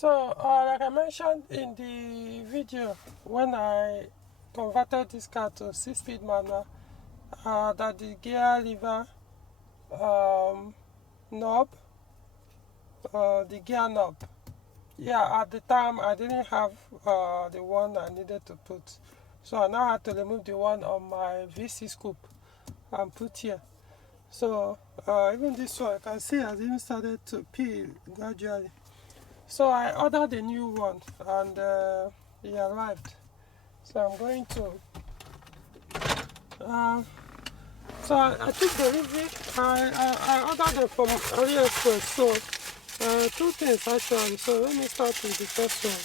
So, like I mentioned in the video, when I converted this car to 6-speed manual, that the gear lever knob, the gear knob, yeah, at the time I didn't have the one I needed to put, so I now had to remove the one on my VC scoop and put here. So even this one, you can see has even started to peel gradually. So I ordered a new one and it arrived. So I'm going to so I took delivery. I ordered them from AliExpress. So two things actually. So let me start with the first one.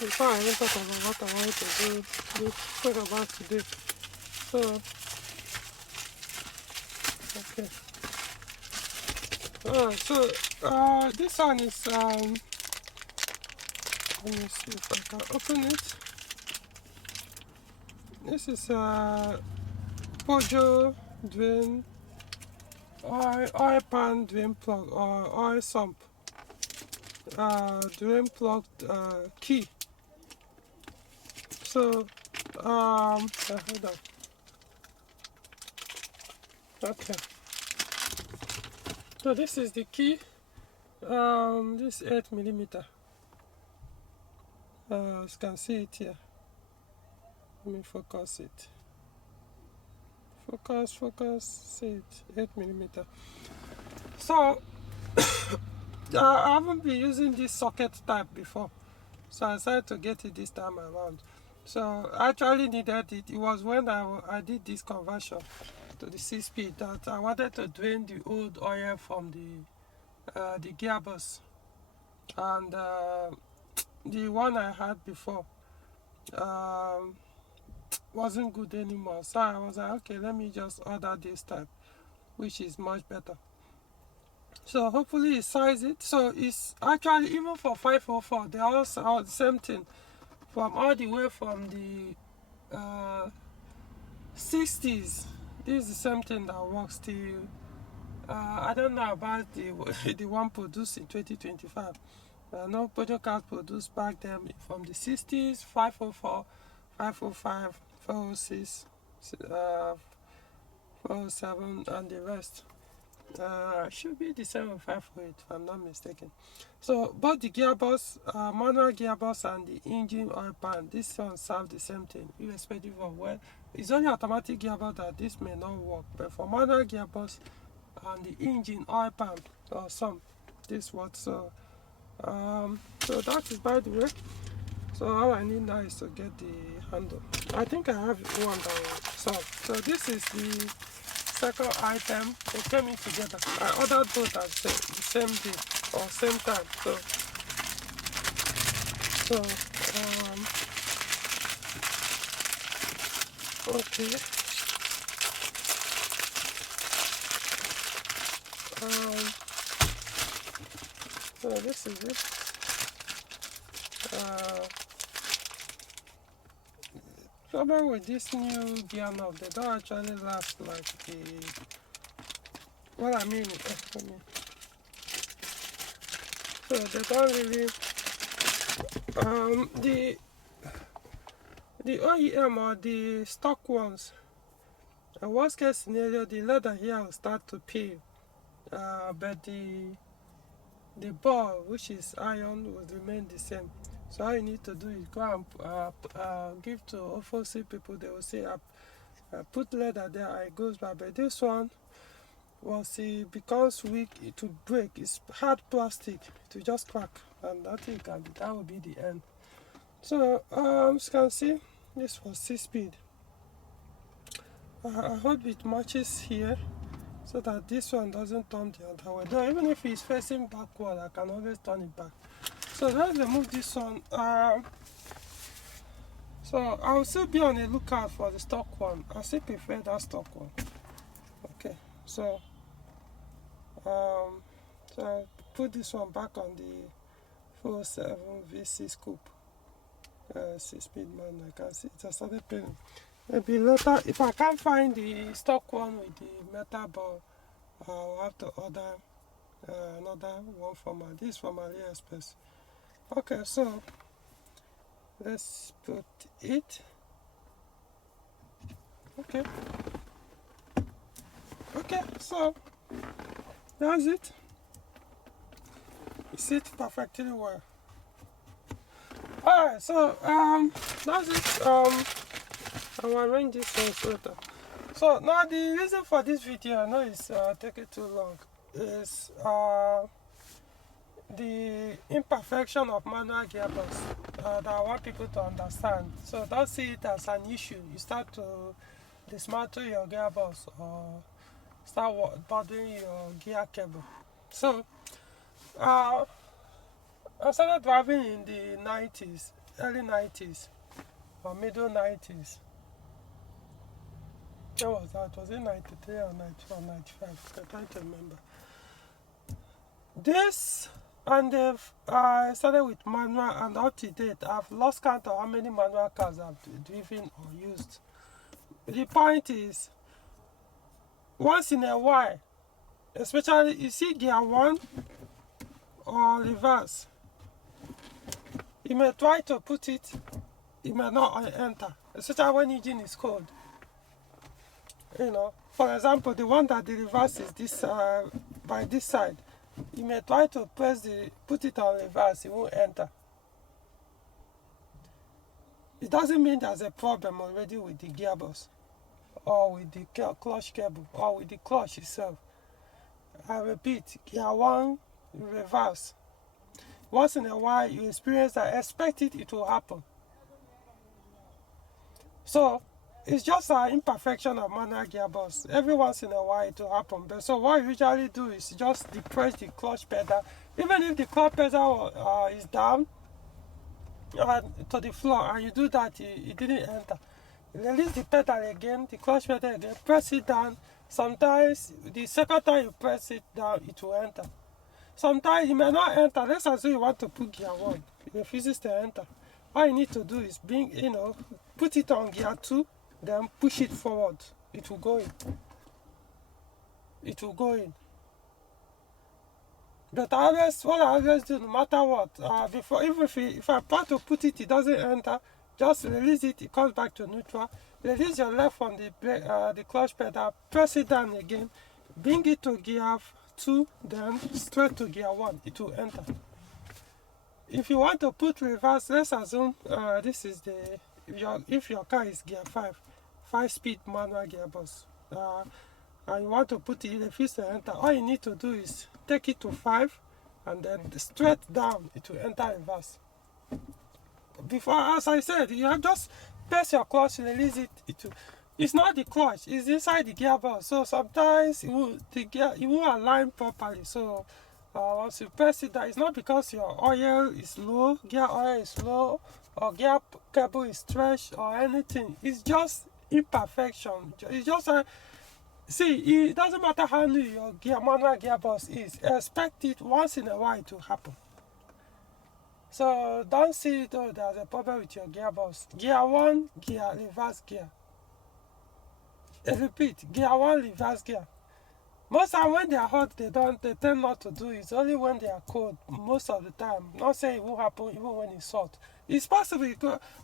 Before I even talk about what I want to talk about today. So okay. So this one is let me see if I can open it. This is Peugeot drain oil pan drain plug or oil sump drain plug key. So hold on. Okay. So this is the key. This 8mm. You can see it here. Let me focus it. Focus, see it, 8mm. So I haven't been using this socket type before, so I decided to get it this time around. So I actually needed it. It was when I did this conversion to the 6-speed that I wanted to drain the old oil from the gearbox, and the one I had before wasn't good anymore. So I was like, okay, let me just order this type, which is much better. So hopefully it size it. So it's actually, even for 504, they all the same thing, from all the way from the 60s. This is the same thing that works till I don't know about the one produced in 2025. I know Peugeot cars produced back then from the 60s, 504, 505, 406, 407, and the rest. Should be the 758 if I'm not mistaken. So both the gearbox, manual gearbox, and the engine oil pan, this one serve the same thing, irrespective of where. It's only automatic gearbox that this may not work, but for manual gearbox and the engine oil pan or some, this works. So so that is by the way. So all I need now is to get the handle. I think I have one that will solve. So this is the second item. They came in together. I ordered both at the same day or same time. Okay. So this is it. Problem with this new gear knob, they don't actually last like the. What I mean, so they don't really. The OEM or the stock ones. Worst case scenario, the leather here will start to peel, but the ball, which is iron, will remain the same. So all you need to do is go and give to OFOC people. They will say, put leather there, it goes back. But this one, once it becomes weak, it will break. It's hard plastic, it will just crack, and that will be the end. So as you can see, this was 6-speed. I hope it matches here, so that this one doesn't turn the other way. Though even if it's facing backward, I can always turn it back. So let's remove this one. So I'll still be on the lookout for the stock one. I still prefer that stock one. Okay, so I put this one back on the 407 VC scoop, 6-speed man. I can see it has started paining. Maybe later, if I can't find the stock one with the metal ball, I'll have to order another one for my, this for my AliExpress. Okay, so let's put it. Okay, so that's it. It sits perfectly well. Alright, so that's it. I'll arrange this things later. So now the reason for this video, I know it's taking too long, is the imperfection of manual gearbox that I want people to understand. So don't see it as an issue. You start to dismantle your gearbox or start bothering your gear cable. So I started driving in the 90s, early 90s or middle 90s. When was that? Was it 93 or 94 or 95? I'm trying to remember. This, and I started with manual, and up to date I've lost count of how many manual cars I've driven or used. The point is, once in a while, especially you see gear 1 or reverse, you may try to put it, you may not enter, especially when engine is cold. You know, for example, the one that the reverse is this by this side, you may try to put it on reverse, it won't enter. It doesn't mean there's a problem already with the gearbox or with the clutch cable or with the clutch itself. I repeat, gear 1 reverse. Once in a while you experience that, expect it will happen. So it's just an imperfection of manual gearbox. Every once in a while it will happen. But so what you usually do is just depress the clutch pedal. Even if the clutch pedal is down to the floor and you do that, it didn't enter. Release the pedal again, the clutch pedal again, press it down. Sometimes the second time you press it down, it will enter. Sometimes it may not enter. Let's assume you want to put gear 1, it refuses to enter. All you need to do is put it on gear 2, then push it forward. It will go in. It will go in. But what I always do, no matter what, if I plan to put it, it doesn't enter, just release it, it comes back to neutral. Release your left on the clutch pedal, press it down again, bring it to gear 2, then straight to gear 1, it will enter. If you want to put reverse, let's assume this is if your car is gear 5-speed manual gearbox, and you want to put it, refuse to enter, all you need to do is take it to 5 and then straight down, it will enter reverse. Before, as I said, you have just press your clutch, release it, it's not the clutch, it's inside the gearbox. So sometimes it won't align properly. So once you press it down, it's not because your oil is low, gear oil is low, or gear cable is stretched or anything. It's just imperfection. It's just see, it doesn't matter how new your manual gearbox is, expect it once in a while to happen. So don't see though there's a problem with your gearbox. Gear 1, gear, reverse gear. I repeat, gear 1, reverse gear. Most time when they are hot, they tend not to do it. It's only when they are cold, most of the time. Not saying it will happen even when it's hot. It's possible.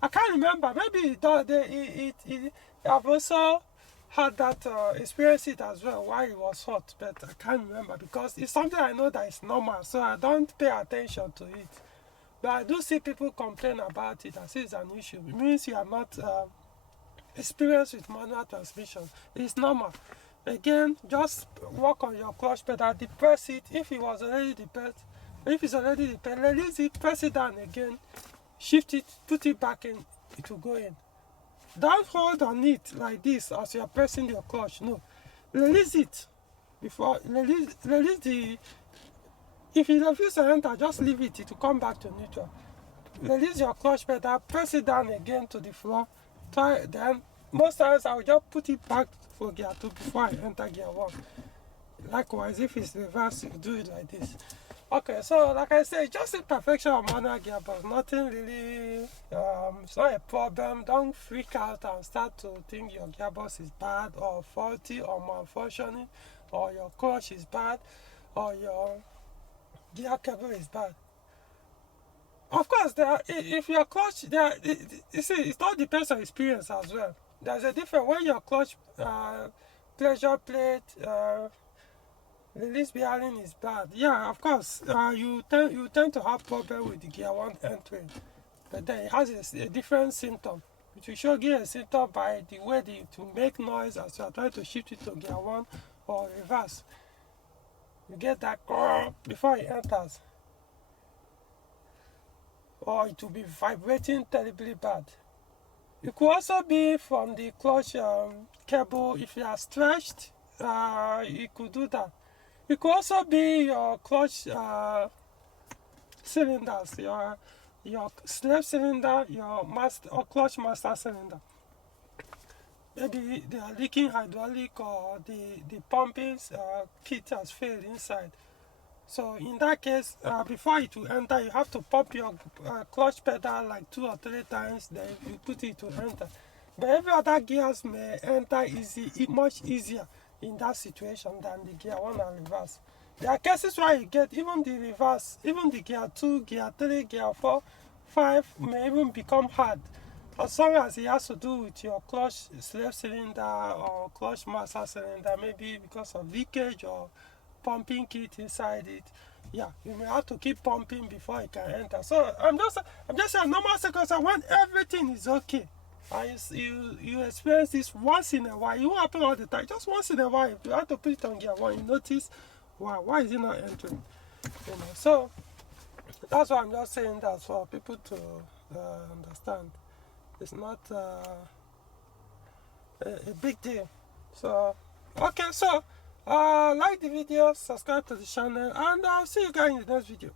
I can't remember. Maybe I've also had that experience it as well while it was hot, but I can't remember because it's something I know that is normal, so I don't pay attention to it. But I do see people complain about it as it's an issue. It means you are not experienced with manual transmission. It's normal. Again, just work on your clutch pedal, depress it. If it's already depressed, release it, press it down again, shift it, put it back in, it will go in. Don't hold on it like this as you are pressing your clutch. No, release it before release the. If it refuses to enter, just leave it. It will come back to neutral. Release your clutch pedal, press it down again to the floor. Try then. Most times I will just put it back for gear 2 before I enter gear 1. Likewise, if it's reverse, you do it like this. Okay, so like I said, just imperfection of manual gearbox. Nothing really, it's not a problem. Don't freak out and start to think your gearbox is bad or faulty or malfunctioning, or your clutch is bad, or your gear cable is bad. Of course, if your clutch, you see, it all depends on experience as well. There's a difference when your clutch pressure plate release bearing is bad. Yeah, of course, you tend to have problem with the gear one entering, but then it has a different symptom. It will show you a symptom by the way to make noise as you are trying to shift it to gear one or reverse. You get that before it enters, or it will be vibrating terribly bad. It could also be from the clutch cable. If you are stretched, you could do that. It could also be your clutch cylinders, your slave cylinder, your master or clutch master cylinder. Maybe they are leaking hydraulic, or the pumping kit has failed inside. So in that case, before it will enter, you have to pump your clutch pedal like 2 or 3 times, then you put it to enter. But every other gears may enter much easier in that situation than the gear 1 and reverse. There are cases where you get even the reverse, even the gear 2, gear 3, gear 4, 5 may even become hard, as long as it has to do with your clutch slave cylinder or clutch master cylinder, maybe because of leakage or pumping kit inside it. Yeah, you may have to keep pumping before it can enter. So I'm just saying, normal circumstances, when everything is okay, and you experience this once in a while. It won't happen all the time, just once in a while. If you have to put it on gear 1, you notice, wow, why is it not entering? So that's why I'm just saying that for people to understand. It's not a big deal. So okay, so like the video, subscribe to the channel, and I'll see you guys in the next video.